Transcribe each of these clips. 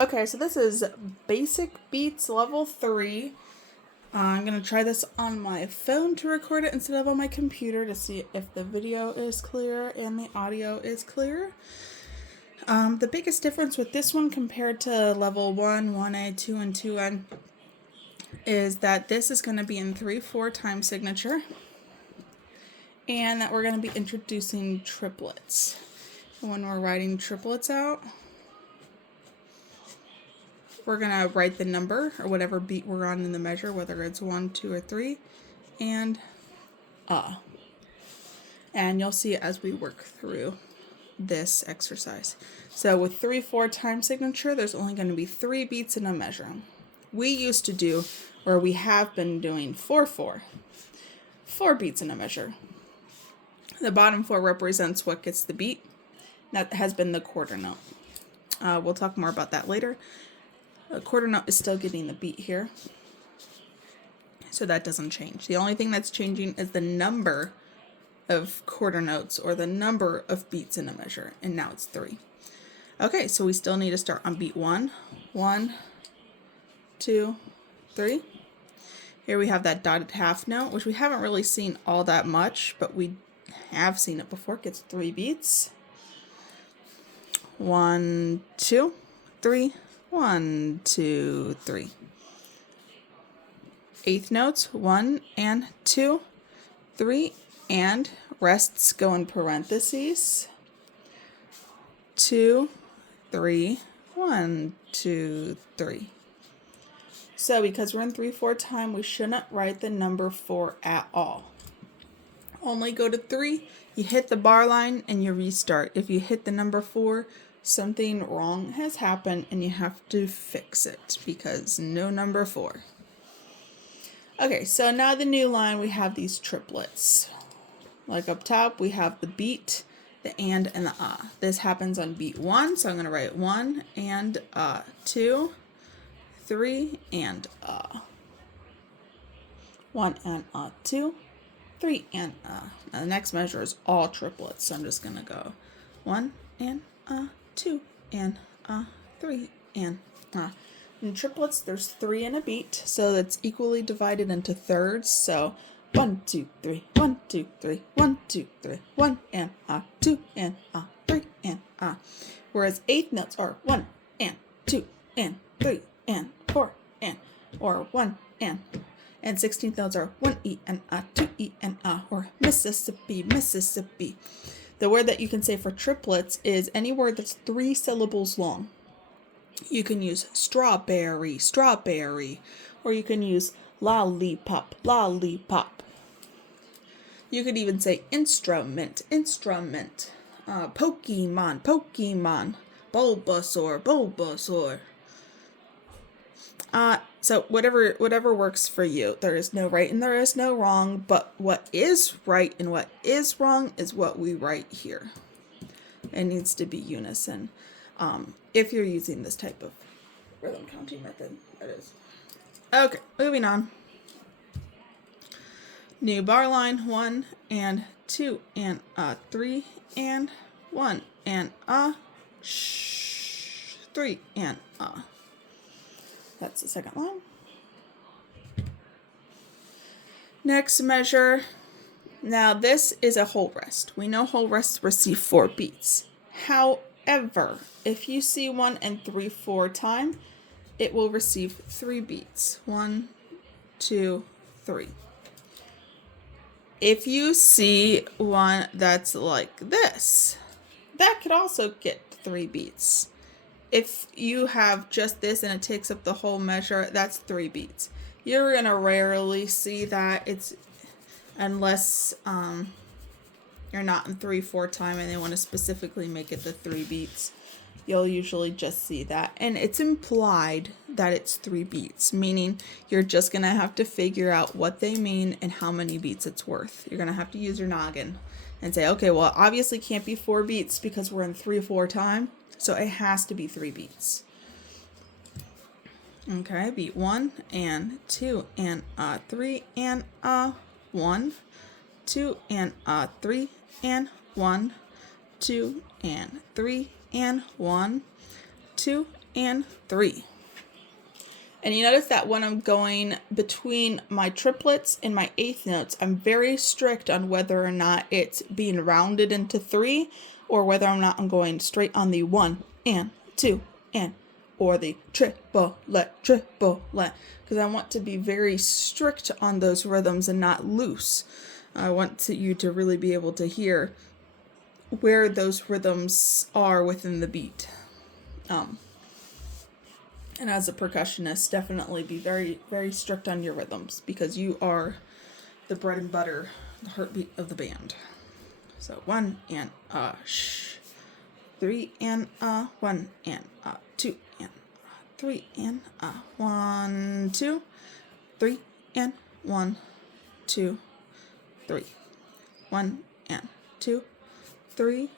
Okay, so this is Basic Beats Level 3. I'm going to try this on my phone to record it instead of on my computer to see if the video is clear and the audio is clear. The biggest difference with this one compared to Level 1, 1A, 2, and 2N is that this is going to be in 3/4 time signature and that we're going to be introducing triplets. When we're writing triplets out, we're going to write the number or whatever beat we're on in the measure, whether it's 1, 2, or 3, and And you'll see as we work through this exercise. So with 3/4 time signature, there's only going to be 3 beats in a measure. We used to do, or we have been doing 4/4, 4 beats in a measure. The bottom 4 represents what gets the beat. That has been the quarter note. We'll talk more about that later. A quarter note is still getting the beat here, so that doesn't change. The only thing that's changing is the number of quarter notes or the number of beats in a measure, and now it's 3. Okay, so we still need to start on beat 1. 1, 2, 3. Here we have that dotted half note, which we haven't really seen all that much, but we have seen it before. It gets 3 beats. 1, 2, 3. 1, 2, 3. Eighth notes, 1 and 2, 3, and rests go in parentheses. 2, 3, 1, 2, 3. So because we're in 3/4 time, we shouldn't write the number 4 at all. Only go to 3, you hit the bar line, and you restart. If you hit the number 4, something wrong has happened and you have to fix it because no number 4. Okay, so now the new line, we have these triplets. Like up top, we have the beat, the and the This happens on beat 1, so I'm going to write 1 and 2, 3 and 1 and 2, 3 and Now the next measure is all triplets, so I'm just going to go 1 and 2 and 3 and In triplets, there's 3 in a beat, so that's equally divided into thirds. So 1, 2, 3, 1, 2, 3, 1, 2, 3, 1 and 2 and 3 and Whereas eighth notes are 1 and 2 and 3 and 4 and or 1 and 16th notes are 1E and 2E and or Mississippi, Mississippi. The word that you can say for triplets is any word that's 3 syllables long. You can use strawberry, strawberry, or you can use lollipop, lollipop. You could even say instrument, instrument, Pokemon, Pokemon, Bulbasaur, Bulbasaur. So whatever works for you. There is no right and there is no wrong, but what is right and what is wrong is what we write here. It needs to be unison. If you're using this type of rhythm counting method, that is. Okay, moving on. New bar line, 1 and 2 and 3 and 1 and 3 and That's the second line. Next measure. Now this is a whole rest. We know whole rests receive 4 beats. However, if you see 1 and 3/4 time, it will receive 3 beats. 1, 2, 3. If you see one that's like this, that could also get 3 beats. If you have just this and it takes up the whole measure, that's 3 beats. You're going to rarely see that. It's unless you're not in 3/4 time and they want to specifically make it the 3 beats. You'll usually just see that. And it's implied that it's 3 beats, meaning you're just going to have to figure out what they mean and how many beats it's worth. You're going to have to use your noggin and say, okay, well, it obviously can't be 4 beats because we're in 3/4 time. So it has to be 3 beats. Okay, beat 1 and 2 and 3 and 1, 2 and 3 and 1, 2 and 3 and 1, 2 and 3. And you notice that when I'm going between my triplets and my eighth notes, I'm very strict on whether or not it's being rounded into 3 or whether or not I'm going straight on the 1 and 2 and or the triplet, because I want to be very strict on those rhythms and not loose. I want you to really be able to hear where those rhythms are within the beat. And as a percussionist, definitely be very, very strict on your rhythms because you are the bread and butter, the heartbeat of the band. So 1 and sh, 3 and 1 and 2 and 3 and 1, 2, 3 and 1, 2, 3, 1 and 2, 3,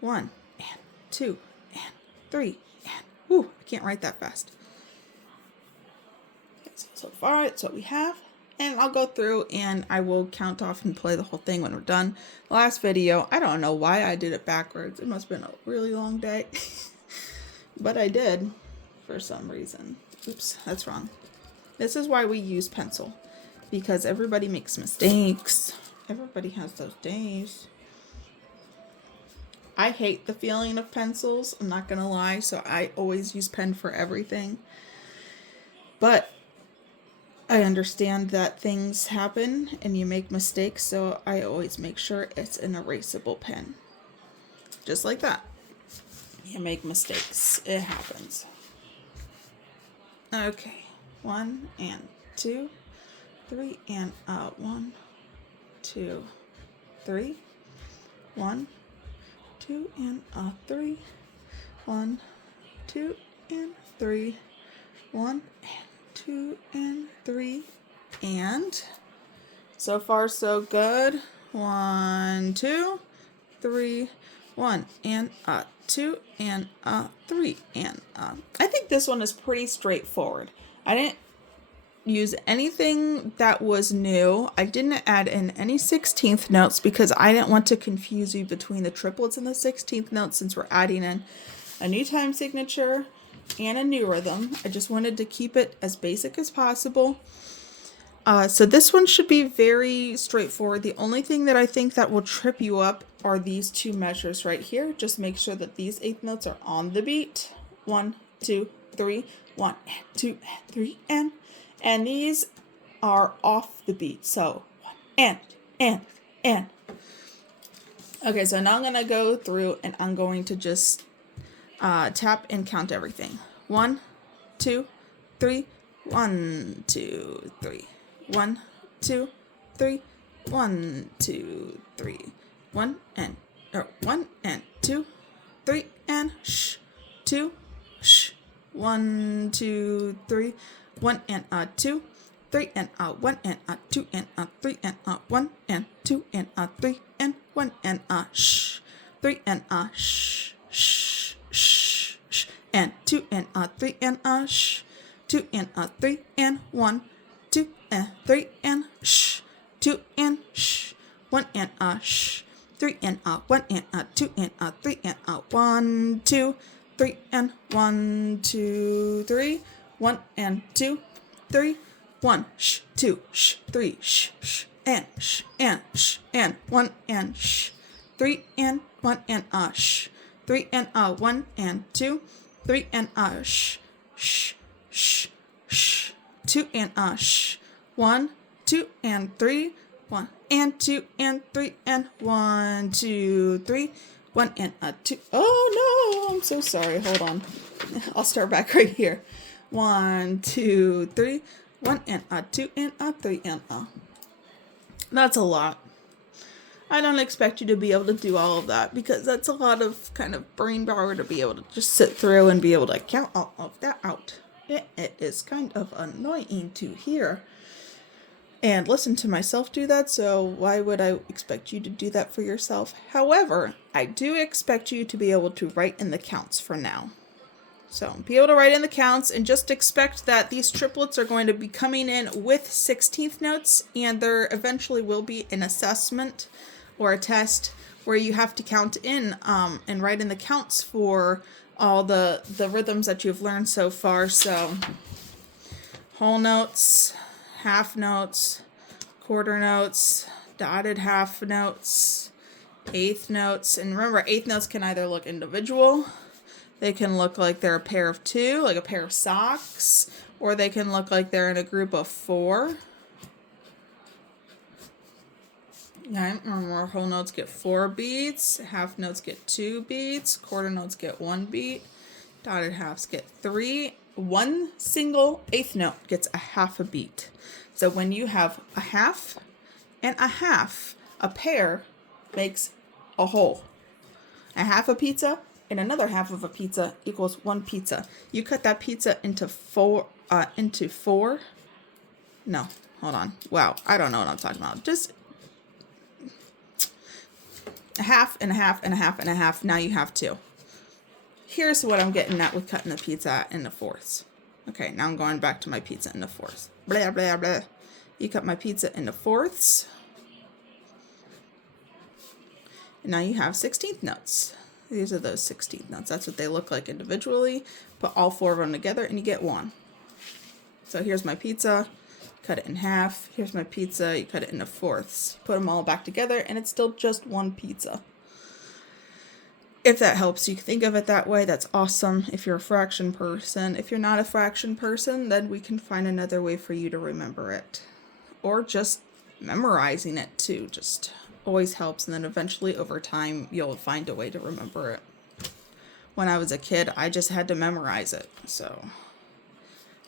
1 and 2 and 3 and whoo, I can't write that fast. Okay, so far that's what we have. And I'll go through and I will count off and play the whole thing when we're done. Last video, I don't know why I did it backwards. It must have been a really long day. But I did for some reason. Oops, that's wrong. This is why we use pencil. Because everybody makes mistakes. Everybody has those days. I hate the feeling of pencils, I'm not gonna lie, so I always use pen for everything. But I understand that things happen and you make mistakes, so I always make sure it's an erasable pen. Just like that. You make mistakes, it happens. Okay, 1 and 2, 3 and 1, 2, 3, 1, 2 and 3, 1, 2 and 3, 1 and 2 and 3, and so far so good. 1, 2, 3, 1 and 2 and 3 and I think this one is pretty straightforward. I didn't use anything that was new. I didn't add in any 16th notes because I didn't want to confuse you between the triplets and the 16th notes since we're adding in a new time signature and a new rhythm. I just wanted to keep it as basic as possible. So this one should be very straightforward. The only thing that I think that will trip you up are these two measures right here. Just make sure that these eighth notes are on the beat. 1, 2, 3, 1 and 2 and 3 and these are off the beat. So 1 and. Okay, so now I'm gonna go through and I'm going to just tap and count everything. 1, 2, 3, 1, 2, 3. 1, 2, 3, 1, 2, 3. 1 and 2, 3 and sh, 2 sh. 1, 2, 3, 1 and 2, 3 and 1 and 2 and 3 and 1 and 2 and 3 and 1 and sh, 3 and sh sh sh sh and 2 and 3 and sh, 2 and 3 and 1, 2 and 3 and sh, 2 and sh, 1 and sh, 3 and 1 and 2 and 3 and 1, 2, 3 and 1, 2, 3, 1 and 2, 3, 1 sh, 2 sh, 3 sh sh and 1 and sh, 3 and 1 and sh, 3 and 1 and 2, 3 and sh sh sh sh, 2 and sh, 1, 2 and 3, 1 and 2 and 3 and 1, 2, 3, 1 and 2. Oh no, I'm so sorry. Hold on. I'll start back right here. 1, 2, 3, 1 and 2 and 3 and That's a lot. I don't expect you to be able to do all of that because that's a lot of kind of brain power to be able to just sit through and be able to count all of that out. It is kind of annoying to hear and listen to myself do that, so why would I expect you to do that for yourself? However, I do expect you to be able to write in the counts for now. So be able to write in the counts and just expect that these triplets are going to be coming in with 16th notes, and there eventually will be an assessment or a test where you have to count in and write in the counts for all the rhythms that you've learned so far. So whole notes, half notes, quarter notes, dotted half notes, eighth notes. And remember, eighth notes can either look individual, they can look like they're a pair of two, like a pair of socks, or they can look like they're in a group of four. Okay, remember, whole notes get 4 beats, half notes get 2 beats, quarter notes get 1 beat, dotted halves get 3. One single eighth note gets a half a beat. So when you have a half and a half, a pair makes a whole. A half a pizza and another half of a pizza equals 1 pizza. You cut that pizza into four. No, hold on. Wow, I don't know what I'm talking about. Just a half and a half and a half and a half. Now you have 2. Here's what I'm getting at with cutting the pizza into fourths. Okay, now I'm going back to my pizza into fourths. Blah, blah, blah. You cut my pizza into fourths. And now you have 16th notes. These are those 16th notes. That's what they look like individually. Put all 4 of them together and you get 1. So here's my pizza. Cut it in half. Here's my pizza. You cut it into fourths. Put them all back together and it's still just 1 pizza. If that helps you think of it that way, that's awesome. If you're a fraction person. If you're not a fraction person, then we can find another way for you to remember it. Or just memorizing it too. Just always helps. And then eventually over time, you'll find a way to remember it. When I was a kid, I just had to memorize it.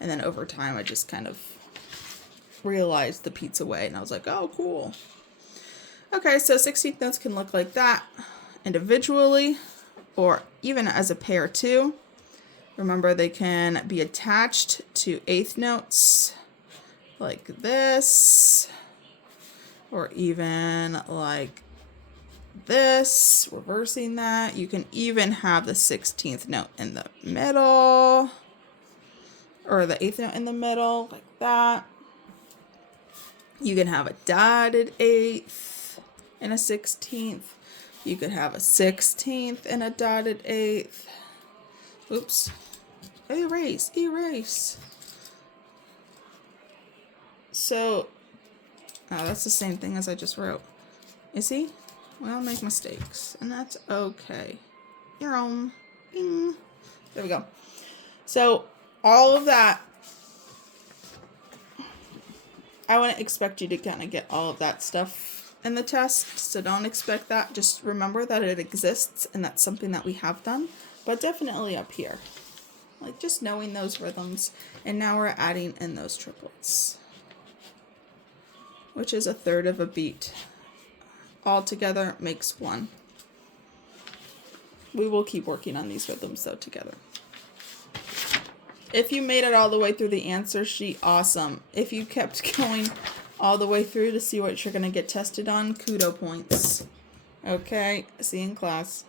And then over time, I just kind of realized the pizza way. And I was like, oh, cool. Okay, so 16th notes can look like that. Individually or even as a pair too. Remember, they can be attached to eighth notes like this, or even like this, reversing that. You can even have the 16th note in the middle, or the eighth note in the middle like that. You can have a dotted eighth and a 16th. You could have a 16th and a dotted eighth. Oops. Erase. So, that's the same thing as I just wrote. You see? We all make mistakes, and that's okay. Your own. Bing. There we go. So, all of that, I wouldn't expect you to kind of get all of that stuff in the test, so don't expect that. Just remember that it exists and that's something that we have done, but definitely up here, like just knowing those rhythms. And now we're adding in those triplets, which is a third of a beat. All together makes 1. We will keep working on these rhythms though together. If you made it all the way through the answer sheet, awesome. If you kept going all the way through to see what you're going to get tested on, kudo points. Okay, see you in class.